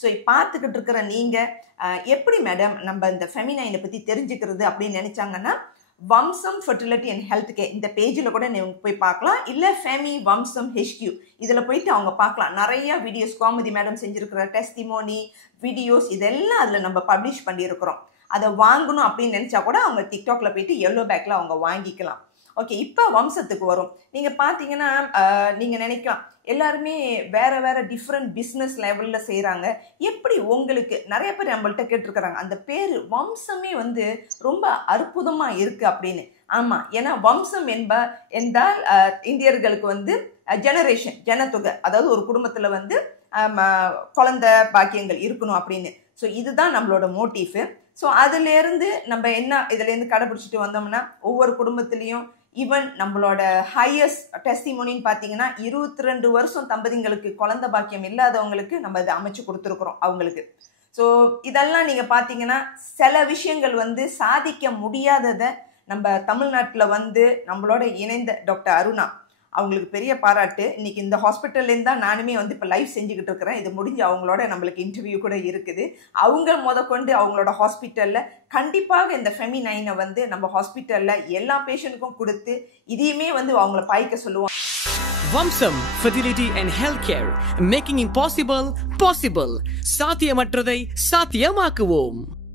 So பார்த்துக்கிட்டு இருக்கிற நீங்கள் எப்படி மேடம் நம்ம இந்த ஃபெமினைனை பற்றி தெரிஞ்சுக்கிறது அப்படின்னு நினச்சாங்கன்னா வம்சம் ஃபெர்டிலிட்டி அண்ட் ஹெல்த் கேர் இந்த பேஜில் கூட நீங்கள் போய் பார்க்கலாம். இல்லை ஃபெமி வம்சம் ஹெச்கியூ இதில் போயிட்டு அவங்க பார்க்கலாம். நிறையா வீடியோஸ் கோமதி மேடம் செஞ்சுருக்கிற டெஸ்டிமோனி வீடியோஸ் இதெல்லாம் அதில் நம்ம பப்ளிஷ் பண்ணியிருக்கிறோம். அதை வாங்கணும் அப்படின்னு நினச்சா கூட அவங்க டிக்டாக்ல போயிட்டு எல்லோ பேக்கில் அவங்க வாங்கிக்கலாம். ஓகே, இப்போ வம்சத்துக்கு வரும். நீங்கள் பார்த்தீங்கன்னா நீங்கள் நினைக்கலாம் எல்லாருமே வேற வேற டிஃப்ரெண்ட் பிஸ்னஸ் லெவலில் செய்கிறாங்க. எப்படி உங்களுக்கு நிறைய பேர் நம்மள்கிட்ட கேட்டிருக்கிறாங்க அந்த பேர் வம்சமே வந்து ரொம்ப அற்புதமாக இருக்குது அப்படின்னு. ஆமாம், ஏன்னா வம்சம் என்றால் இந்தியர்களுக்கு வந்து ஜெனரேஷன் ஜனத்தொகை, அதாவது ஒரு குடும்பத்தில் வந்து குழந்தை பாக்கியங்கள் இருக்கணும் அப்படின்னு. ஸோ இதுதான் நம்மளோட மோட்டிஃபு. ஸோ அதுலேருந்து நம்ம என்ன இதுலேருந்து கடைபிடிச்சிட்டு வந்தோம்னா ஒவ்வொரு குடும்பத்துலேயும் ஈவன் நம்மளோட ஹையஸ்ட் டெஸ்டிமோனின்னு பார்த்தீங்கன்னா 22 வருஷம் தம்பதிங்களுக்கு குழந்தை பாக்கியம் இல்லாதவங்களுக்கு நம்ம இதை அமைச்சு கொடுத்துருக்குறோம் அவங்களுக்கு. ஸோ இதெல்லாம் நீங்கள் பார்த்தீங்கன்னா சில விஷயங்கள் வந்து சாதிக்க முடியாததை நம்ம தமிழ்நாட்டில் வந்து நம்மளோட இணைந்த டாக்டர் அருணா அவங்களுக்கு பெரிய பாராட்டு. இன்னைக்கு இந்த ஹாஸ்பிட்டல்லேருந்து தான் நானுமே வந்து இப்போ லைவ் செஞ்சுக்கிட்டு இருக்கிறேன். இது முடிஞ்சு அவங்களோட நம்மளுக்கு இன்டர்வியூ கூட இருக்குது. அவங்க கொண்டு அவங்களோட ஹாஸ்பிட்டலில் கண்டிப்பாக இந்த ஃபெமினைனை வந்து நம்ம ஹாஸ்பிட்டலில் எல்லா பேஷண்ட்டுக்கும் கொடுத்து இதையுமே வந்து அவங்கள பாய்க்க சொல்லுவோம். Vamsam fertility and health care, making impossible possible. சாத்தியமற்றதை சாத்தியமாக்குவோம்.